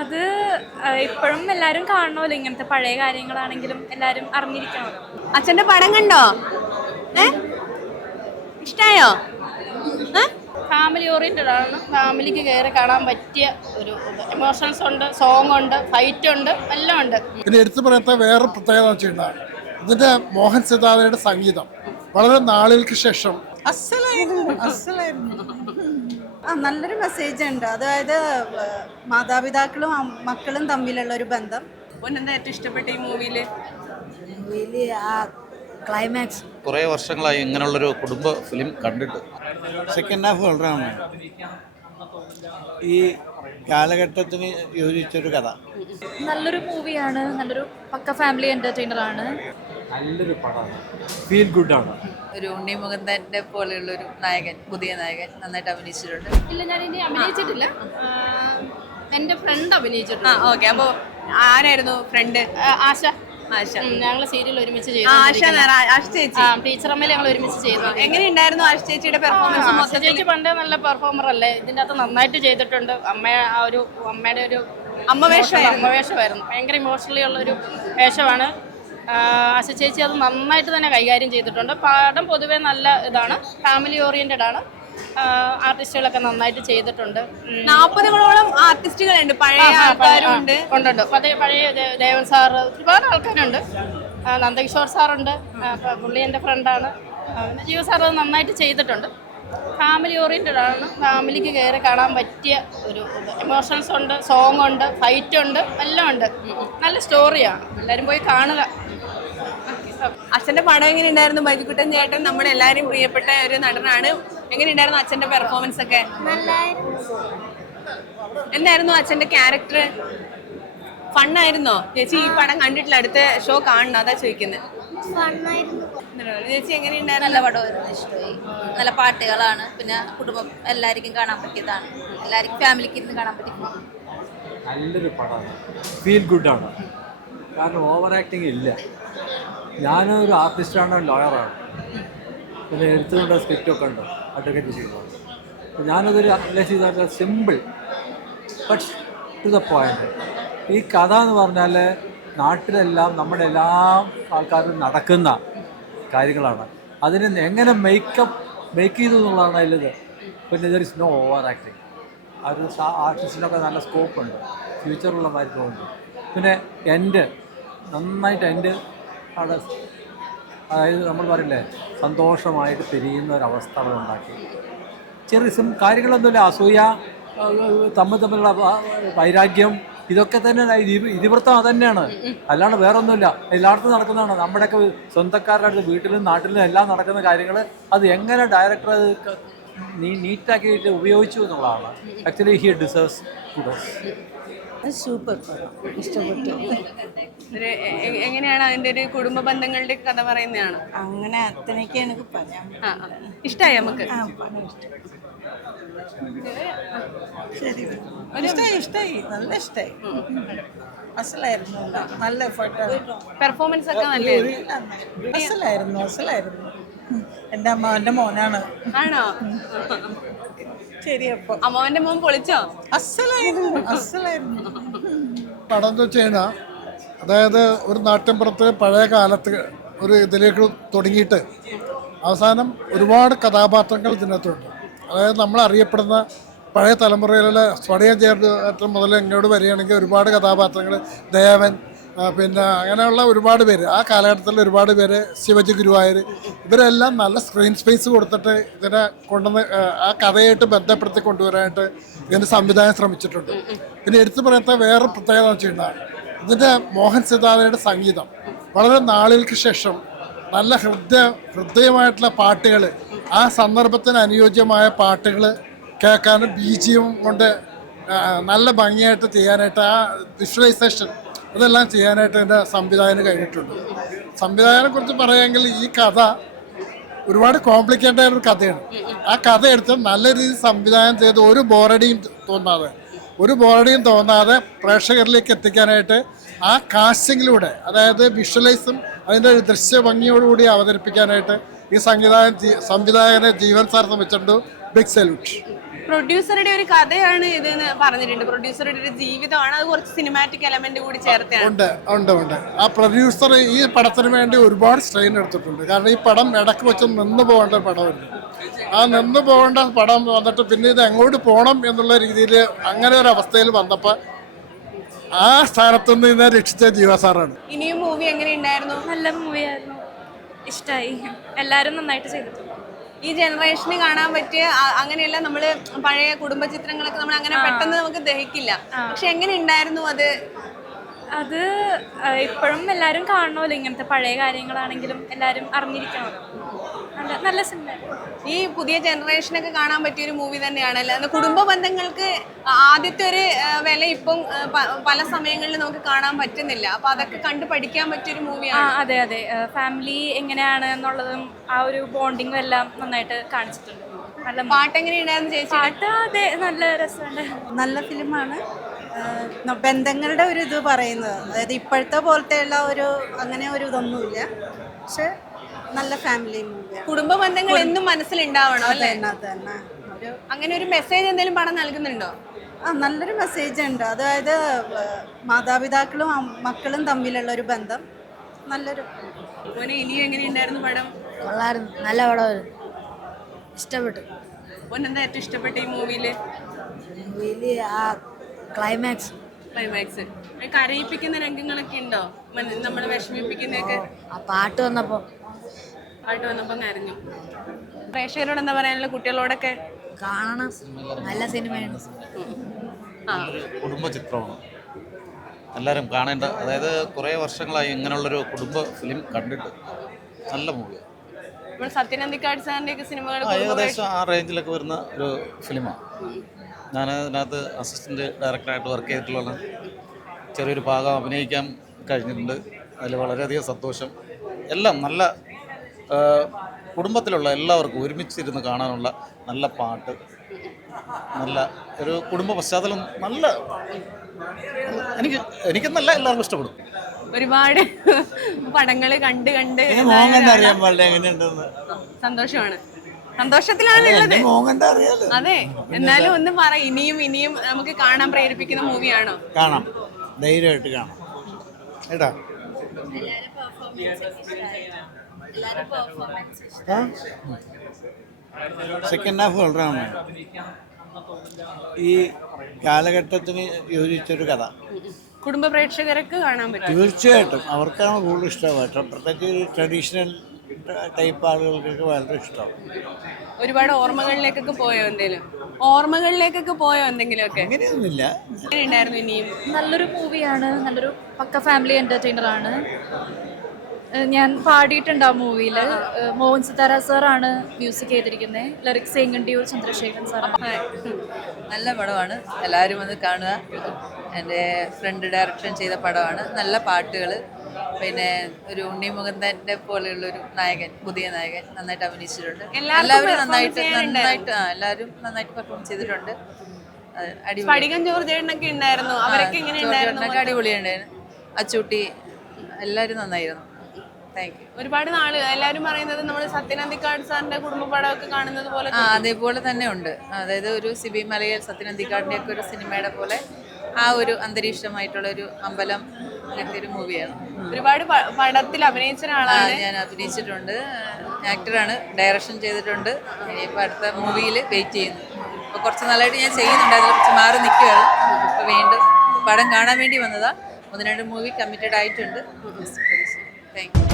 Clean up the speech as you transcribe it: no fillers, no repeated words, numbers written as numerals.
അത് ഇപ്പോഴും എല്ലാവരും കാണണമല്ലോ, ഇങ്ങനത്തെ പഴയ കാര്യങ്ങളാണെങ്കിലും എല്ലാവരും അറിഞ്ഞിരിക്കണം. അച്ഛന്റെ പടം കണ്ടോ? ഇഷ്ടായോ? ഫാമിലി ഓറിയന്റഡ് ആണ്. ഫാമിലിക്ക് കയറി കാണാൻ പറ്റിയ ഒരു എമോഷൻസ് ഉണ്ട്, സോങ് ഉണ്ട്, ഫൈറ്റ് ഉണ്ട്, എല്ലാം ഉണ്ട്. പിന്നെ എടുത്തു പറയാത്ത വേറെ പ്രത്യേകത വെച്ചിട്ടുണ്ടാ, ഇതിന്റെ മോഹൻ സിതാരയുടെ സംഗീതം വളരെ നാളുകൾക്ക് ശേഷം നല്ലൊരു മെസ്സേജ് ഉണ്ട്. അതായത് മാതാപിതാക്കളും മക്കളും തമ്മിലുള്ള ഒരു ബന്ധം. എന്താ ഏറ്റവും ഇഷ്ടപ്പെട്ട ഈ മൂവിയില്? ക്ലൈമാക്സ് കുറേ വർഷങ്ങളായി ഇങ്ങനെയുള്ളൊരു കുടുംബ ഫിലിം കണ്ടിട്ട്. സെക്കൻഡ് ഹാഫ് വളരെ ഈ കാലഘട്ടത്തിന് യോജിച്ചൊരു കഥ. നല്ലൊരു മൂവിയാണ്, നല്ലൊരു പക്ക ഫാമിലി എന്റർടൈനർ ആണ്. നല്ലൊരു പടമാണ്, ഫീൽ ഗുഡാണ്. ഒരു ഉണ്ണി മുകുന്ദന്റെ പോലെയുള്ള ഒരു നായകൻ, പുതിയ നായകൻ നന്നായിട്ട് അഭിനയിച്ചിട്ടുണ്ട്. ഇല്ല, ഞാൻ ഇനി അഭിനയിച്ചിട്ടില്ല. എൻ്റെ ഫ്രണ്ട് അഭിനയിച്ചിട്ടുണ്ട്. ഓക്കെ. അപ്പൊ ആരായിരുന്നു ഫ്രണ്ട്? ആശ. ഞങ്ങൾ സീരിയൽ ഒരുമിച്ച് ചെയ്തു. ടീച്ചറമ്മയിൽ ഞങ്ങൾ ഒരുമിച്ച് ചെയ്തു. എങ്ങനെയുണ്ടായിരുന്നു ആശ ചേച്ചിയുടെ പെർഫോമൻസ്? ആശ ചേച്ചി പണ്ടേ നല്ല പെർഫോമർ അല്ലേ, ഇതിൻ്റെ അകത്ത് നന്നായിട്ട് ചെയ്തിട്ടുണ്ട്. അമ്മയുടെ ഒരു അമ്മ വേഷമായിരുന്നു. ഭയങ്കര ഇമോഷണലി ഉള്ളൊരു വേഷമാണ്. ആശ ചേച്ചി അത് നന്നായിട്ട് തന്നെ കൈകാര്യം ചെയ്തിട്ടുണ്ട്. പടം പൊതുവേ നല്ല ഇതാണ്, ഫാമിലി ഓറിയന്റഡ് ആണ്. ആർട്ടിസ്റ്റുകളൊക്കെ നന്നായിട്ട് ചെയ്തിട്ടുണ്ട്. 40ഓളം ആർട്ടിസ്റ്റുകളുണ്ട്, പഴയ ആൾക്കാരുണ്ട്. ഉണ്ട്. പഴയ ദേവൻ സാറ്, ഒരുപാട് ആൾക്കാരുണ്ട്. നന്ദകിഷോർ സാറുണ്ട്, പുള്ളി എൻ്റെ ഫ്രണ്ടാണ്. ജീവ സാർ അത് നന്നായിട്ട് ചെയ്തിട്ടുണ്ട്. ഫാമിലി ഓറിയന്റഡ് ആണ്. ഫാമിലിക്ക് കയറി കാണാൻ പറ്റിയ ഒരു എമോഷൻസ് ഉണ്ട്, സോങ് ഉണ്ട്, ഫൈറ്റ് ഉണ്ട്, എല്ലാം ഉണ്ട്. നല്ല സ്റ്റോറിയാണ്, എല്ലാവരും പോയി കാണുക. അച്ഛന്റെ പടം എങ്ങനെ ഉണ്ടായിരുന്നു? ബൈജുക്കുട്ടൻ ചേട്ടൻ നമ്മുടെ എല്ലാവരും പ്രിയപ്പെട്ട ഒരു നടനാണ്. എങ്ങനെയുണ്ടായിരുന്നു അച്ഛന്റെ പെർഫോമൻസ് ഒക്കെ? എന്തായിരുന്നു അച്ഛന്റെ ക്യാരക്ടർ? ഫണ്ണായിരുന്നോ ചേച്ചി? ഈ പടം കണ്ടിട്ടില്ല, അടുത്ത ഷോ കാണണം, അതാ ചോദിക്കുന്നത്. ചേച്ചി എങ്ങനെയുണ്ടായിരുന്നു? നല്ല പടമായിരുന്നു, ഇഷ്ടമായി. നല്ല പാട്ടുകളാണ്, പിന്നെ കുടുംബം എല്ലാവർക്കും കാണാൻ പറ്റിയതാണ്. എല്ലാവർക്കും ഫാമിലിക്ക് ഇരുന്ന് കാണാൻ പറ്റും. നല്ലൊരു പടമാണ്, ഫീൽ ഗുഡാണ്. കാരണം ഓവർ ആക്ടിങ് ഇല്ല. ഞാനൊരു ആർട്ടിസ്റ്റാണ്, ലോയറാണ്, പിന്നെ എഴുത്തുകൊണ്ട് സ്ക്രിപ്റ്റൊക്കെ ഉണ്ട്, അഡ്വക്കേറ്റ് ചെയ്യുന്നത്. ഞാനതൊരു അനലൈസ് ചെയ്താൽ simple but to the point. ഈ കഥ എന്ന് പറഞ്ഞാൽ നാട്ടിലെല്ലാം നമ്മുടെ എല്ലാ ആൾക്കാരും നടക്കുന്ന കാര്യങ്ങളാണ്. അതിന് എങ്ങനെ മേക്ക് ചെയ്തു എന്നുള്ളതാണ് അതിലത്. പിന്നെ there is no over acting. അത് ആർട്ടിസ്റ്റിനൊക്കെ നല്ല സ്കോപ്പുണ്ട്, ഫ്യൂച്ചറുള്ള മാറ്റമുണ്ട്. പിന്നെ നന്നായിട്ട് എൻ്റെ അവിടെ, അതായത് നമ്മൾ പറയില്ലേ, സന്തോഷമായിട്ട് പിരിയുന്ന ഒരവസ്ഥ അവിടെ ഉണ്ടാക്കി. ചെറിയ കാര്യങ്ങളൊന്നുമില്ല, അസൂയ, തമ്മിലുള്ള വൈരാഗ്യം, ഇതൊക്കെ തന്നെ ഇതിവൃത്തം അതന്നെയാണ്, അല്ലാണ്ട് വേറെ ഒന്നുമില്ല. എല്ലായിടത്തും നടക്കുന്നതാണ്. നമ്മുടെയൊക്കെ സ്വന്തക്കാരുടെ അടുത്ത്, വീട്ടിലും നാട്ടിലും എല്ലാം നടക്കുന്ന കാര്യങ്ങൾ അത് എങ്ങനെ ഡയറക്ടർ അത് നീറ്റാക്കിയിട്ട് ഉപയോഗിച്ചു എന്നുള്ളതാണ്. Actually he deserves Kudos. Super, ഇഷ്ടപ്പെട്ടു. എങ്ങനെയാണ് അതിന്റെ ഒരു കുടുംബ ബന്ധങ്ങളുടെ കഥ പറയുന്നതാണ്? അങ്ങനെ അത്രയ്ക്ക് എനിക്ക് പറയാം. ഇഷ്ടമായി നമുക്ക്? ശരി, ഇഷ്ടായി, നല്ല ഇഷ്ടായി. അസലായിരുന്നു, നല്ല പെർഫോമൻസ് ഒക്കെ അസലായിരുന്നു. എൻ്റെ അമ്മാവൻ്റെ മോനാണ്. ആണോ? ശരി. അപ്പൊ അമ്മാവന്റെ മോൻ പൊളിച്ചോ? അസലായിരുന്നു. പടം എന്ന് വെച്ച് കഴിഞ്ഞാൽ, അതായത് ഒരു നാട്ടിൻപുറത്ത് പഴയ കാലത്ത് ഒരു ഇതിലേക്ക് തുടങ്ങിയിട്ട് അവസാനം ഒരുപാട് കഥാപാത്രങ്ങൾ ഇതിനകത്തുണ്ട്. അതായത് നമ്മൾ അറിയപ്പെടുന്ന പഴയ തലമുറയിലുള്ള സ്വടയം ചേർത്ത് മുതൽ ഇങ്ങോട്ട് വരികയാണെങ്കിൽ ഒരുപാട് കഥാപാത്രങ്ങൾ, ദേവൻ, പിന്നെ അങ്ങനെയുള്ള ഒരുപാട് പേര്, ആ കാലഘട്ടത്തിൽ ഒരുപാട് പേര്, ശിവജി ഗുരുവായൂർ, ഇവരെല്ലാം നല്ല സ്ക്രീൻ സ്പേസ് കൊടുത്തിട്ട് ഇതിനെ കൊണ്ടുവന്ന് ആ കഥയായിട്ട് ബന്ധപ്പെടുത്തി കൊണ്ടുവരാനായിട്ട് ഇതിൻ്റെ സംവിധാനം ശ്രമിച്ചിട്ടുണ്ട്. പിന്നെ എടുത്തു പറയാത്ത വേറെ പ്രത്യേകത വെച്ചിട്ടുണ്ടാ, ഇതിൻ്റെ മോഹൻ സിതാരയുടെ സംഗീതം വളരെ നാളുകൾക്ക് ശേഷം നല്ല ഹൃദയമായിട്ടുള്ള പാട്ടുകൾ, ആ സന്ദർഭത്തിന് അനുയോജ്യമായ പാട്ടുകൾ കേൾക്കാനും ബീജിയം കൊണ്ട് നല്ല ഭംഗിയായിട്ട് ചെയ്യാനായിട്ട്, ആ വിഷ്വലൈസേഷൻ അതെല്ലാം ചെയ്യാനായിട്ട് എൻ്റെ സംവിധായകന് കഴിഞ്ഞിട്ടുണ്ട്. സംവിധായകനെ കുറിച്ച് പറയുമെങ്കിൽ ഈ കഥ ഒരുപാട് കോംപ്ലിക്കേറ്റഡ് ആയൊരു കഥയാണ്. ആ കഥ എടുത്ത് നല്ല രീതിയിൽ സംവിധാനം ചെയ്ത് ഒരു ബോറടിയും തോന്നാതെ പ്രേക്ഷകരിലേക്ക് എത്തിക്കാനായിട്ട് ആ കാസ്റ്റിങ്ങിലൂടെ, അതായത് വിഷ്വലൈസും അതിൻ്റെ ഒരു ദൃശ്യഭംഗിയോടുകൂടി അവതരിപ്പിക്കാനായിട്ട് ഈ സംവിധായകനെ ജീവൻ സാർ ശ്രമിച്ചിട്ടുണ്ട്. Big salute. പ്രൊഡ്യൂസറുടെ ഒരു കഥയാണ് ഇതെന്ന് പറഞ്ഞിട്ടുണ്ട്. പ്രൊഡ്യൂസറുടെ ഒരു ജീവിതമാണ്, അത് കുറച്ച് സിനിമാറ്റിക് എലമെന്റ് കൂടി ചേർത്താണ്. ഉണ്ട്. ആ പ്രൊഡ്യൂസർ ഈ പടത്തിന് വേണ്ടി ഒരുപാട് സ്ട്രെയിൻ എടുത്തിട്ടുണ്ട്. കാരണം ഈ പടം ഇടയ്ക്ക് വെച്ച് നിന്ന് പോകേണ്ട പടമല്ല. ആ നിന്ന് പോകേണ്ട പടം വന്നിട്ട് പിന്നെ ഇത് എങ്ങോട്ട് പോകണം എന്നുള്ള രീതിയിൽ അങ്ങനെ ഒരു അവസ്ഥയിൽ വന്നപ്പോൾ ആ സ്ഥാനത്ത് നിന്ന് ഇതിനെ രക്ഷിച്ച ജീവ സാറാണ്. ഇനിയും മൂവി എങ്ങനെ ഉണ്ടായിരുന്നു? നല്ല മൂവിയായിരുന്നു, ഇഷ്ടമായി. എല്ലാവരും നന്നായിട്ട് ചെയ്തിട്ടുണ്ട്. ഈ ജനറേഷന് കാണാൻ പറ്റിയ അങ്ങനെയല്ല, നമ്മള് പഴയ കുടുംബ ചിത്രങ്ങളൊക്കെ നമ്മൾ അങ്ങനെ പെട്ടെന്ന് നമുക്ക് ദഹിക്കില്ല. പക്ഷെ എങ്ങനെ ഉണ്ടായിരുന്നു അത്? അത് ഇപ്പോഴും എല്ലാവരും കാണണമല്ലോ, ഇങ്ങനത്തെ പഴയ കാര്യങ്ങളാണെങ്കിലും എല്ലാവരും അറിഞ്ഞിരിക്കണമല്ലോ. നല്ല സിനിമ. ഈ പുതിയ ജനറേഷനൊക്കെ കാണാൻ പറ്റിയ ഒരു മൂവി തന്നെയാണല്ലോ. കുടുംബ ബന്ധങ്ങൾക്ക് ആദ്യത്തെ ഒരു വില ഇപ്പം പല സമയങ്ങളിൽ നമുക്ക് കാണാൻ പറ്റുന്നില്ല. അപ്പൊ അതൊക്കെ കണ്ടു പഠിക്കാൻ പറ്റിയൊരു മൂവിയാണ്. അതെ. ഫാമിലി എങ്ങനെയാണ് എന്നുള്ളതും ആ ഒരു ബോണ്ടിങ്ങും എല്ലാം നന്നായിട്ട് കാണിച്ചിട്ടുണ്ട്. നല്ല പാട്ട് എങ്ങനെയുണ്ടായിരുന്നു ചേച്ചി? പാട്ട് അതെ, നല്ല രസമുണ്ട്. നല്ല ഫിലിമാണ്. ബന്ധങ്ങളുടെ ഒരു ഇത് പറയുന്നത്, അതായത് ഇപ്പോഴത്തെ പോലത്തെയുള്ള ഒരു അങ്ങനെ ഒരു ഇതൊന്നുമില്ല. പക്ഷെ നല്ല ഫാമിലി മൂവിയാണ്. കുടുംബ ബന്ധങ്ങൾ എന്നും മനസ്സിലുണ്ടാവണം അല്ലേ? തന്നെ ഒരു അങ്ങനെ ഒരു മെസ്സേജ് എന്തെങ്കിലും പടം നൽകുന്നുണ്ടോ? നല്ലൊരു മെസ്സേജ് ഉണ്ട്. അതായത് മാതാപിതാക്കളും മക്കളും തമ്മിലുള്ള ഒരു ബന്ധം നല്ലൊരു. മോനെ ഇനിയും എങ്ങനെയുണ്ടായിരുന്നു പടം? നല്ല പടമായിരുന്നു, ഇഷ്ടപ്പെട്ടു. മോനെന്താ ഏറ്റവും ഇഷ്ടപ്പെട്ട ഈ മൂവിയില്? ആ ക്ലൈമാക്സ് കരയിപ്പിക്കുന്ന രംഗങ്ങളൊക്കെ ഉണ്ടോ? നമ്മളെ വിഷമിപ്പിക്കുന്നൊക്കെ? ആ പാട്ട് വന്നപ്പോ കരഞ്ഞു. പ്രേക്ഷകരോട് എന്താ പറയാനുള്ള? കുട്ടികളോടൊക്കെ കാണണം, നല്ല സിനിമയാണ്. കുടുംബ ചിത്രമാണ്, എല്ലാവരും കാണേണ്ട. അതായത് കുറേ വർഷങ്ങളായി ഇങ്ങനെയുള്ളൊരു കുടുംബ ഫിലിം കണ്ടിട്ട്. നല്ല മൂവിയാണ്. നമ്മൾ സത്യൻ അന്തിക്കാട് സാറിൻ്റെ ഒക്കെ സിനിമകൾ ഏകദേശം ആ റേഞ്ചിലൊക്കെ വരുന്ന ഒരു ഫിലിമാണ്. ഞാൻ അതിനകത്ത് അസിസ്റ്റൻറ്റ് ഡയറക്ടറായിട്ട് വർക്ക് ചെയ്തിട്ടുള്ള ചെറിയൊരു ഭാഗം അഭിനയിക്കാൻ കഴിഞ്ഞിട്ടുണ്ട്. അതിൽ വളരെയധികം സന്തോഷം. എല്ലാം നല്ല കുടുംബത്തിലുള്ള എല്ലാവർക്കും ഒരുമിച്ചിരുന്ന് കാണാനുള്ള നല്ല പാട്ട്, നല്ല ഒരു കുടുംബ പശ്ചാത്തലം, നല്ല എനിക്കെന്നല്ല എല്ലാവർക്കും ഇഷ്ടപ്പെടും. ഒരുപാട് പടങ്ങള് കണ്ട് അറിയാൻ പാടില്ല എങ്ങനെയുണ്ടെന്ന്. സന്തോഷമാണ്, സന്തോഷത്തിലാണുള്ളത്. അതെ, എന്നാലും ഒന്ന് പറ, ഇനിയും നമുക്ക് കാണാൻ പ്രേരിപ്പിക്കുന്ന മൂവിയാണോ? കാണാം, ധൈര്യമായിട്ട് കാണാം കേട്ടാ. സെക്കൻഡ് ഹാഫ് വളരെ നന്നായി. ഈ കാലഘട്ടത്തിന് യോജിച്ചൊരു കഥ കുടുംബ പ്രേക്ഷകർക്ക് കാണാൻ പറ്റും. തീർച്ചയായിട്ടും അവർക്കാണ് കൂടുതൽ ഇഷ്ടമായിട്ട്. പ്രത്യേകിച്ച് ട്രഡീഷണൽ ടൈപ്പ് ആളുകൾക്കൊക്കെ വളരെ ഇഷ്ടമാവും. ഒരുപാട് ഓർമ്മകളിലേക്കൊക്കെ പോയോ? എന്തെങ്കിലുമൊക്കെ? അങ്ങനെയൊന്നുമില്ല. എങ്ങനെയുണ്ടായിരുന്നു? ഇനിയും നല്ലൊരു മൂവിയാണ്, നല്ലൊരു പക്ക ഫാമിലി എൻ്റർടൈനറാണ്. ഞാൻ പാടിയിട്ടുണ്ട് ആ മൂവിയിൽ. മോഹൻ സിതാര സാറാണ് മ്യൂസിക് ചെയ്തിരിക്കുന്നത്. ലിറിക്സ് എങ്ങണ്ടിയൂർ ചന്ദ്രശേഖരൻ സാറാണ്. നല്ല പടമാണ്, എല്ലാവരും വന്ന് കാണുക. എൻ്റെ ഫ്രണ്ട് ഡയറക്ഷൻ ചെയ്ത പടമാണ്. നല്ല പാട്ടുകൾ, പിന്നെ ഒരു ഉണ്ണി മുകുന്ദൻ്റെ പോലെയുള്ളൊരു നായകൻ, പുതിയ നായകൻ നന്നായിട്ട് അഭിനയിച്ചിട്ടുണ്ട്. എല്ലാവരും നന്നായിട്ട് എല്ലാവരും നന്നായിട്ട് പെർഫോം ചെയ്തിട്ടുണ്ട്. അടിപൊളിയുണ്ടായിരുന്നു. അച്ചൂട്ടി എല്ലാവരും നന്നായിരുന്നു. Thank you. ഒരുപാട് നാള് എല്ലാവരും പറയുന്നത് നമ്മൾ സത്യൻ അന്തിക്കാട് സാറിന്റെ കുടുംബ പടമൊക്കെ കാണുന്നത് പോലെ അതേപോലെ തന്നെ ഉണ്ട്. അതായത് ഒരു സിബി മലയിൽ സത്യൻ അന്തിക്കാടിൻ്റെ ഒക്കെ ഒരു സിനിമയുടെ പോലെ ആ ഒരു അന്തരീക്ഷമായിട്ടുള്ള ഒരു അമ്പലം, അങ്ങനത്തെ ഒരു മൂവിയാണ്. ഒരുപാട് പടത്തിൽ അഭിനയിച്ച ഒരാളാണ്. ഞാൻ അഭിനയിച്ചിട്ടുണ്ട്, ആക്ടറാണ്, ഡയറക്ഷൻ ചെയ്തിട്ടുണ്ട്. ഇനിയിപ്പോൾ അടുത്ത മൂവിയിൽ വെയിറ്റ് ചെയ്യുന്നു. അപ്പോൾ കുറച്ച് നാളായിട്ട് ഞാൻ ചെയ്യുന്നുണ്ട്, അതിൽ കുറച്ച് മാറി നിൽക്കുകയാണ്. അപ്പോൾ വീണ്ടും പടം കാണാൻ വേണ്ടി വന്നതാണ്. 1-2 മൂവി കമ്മിറ്റഡ് ആയിട്ടുണ്ട്. Thank you.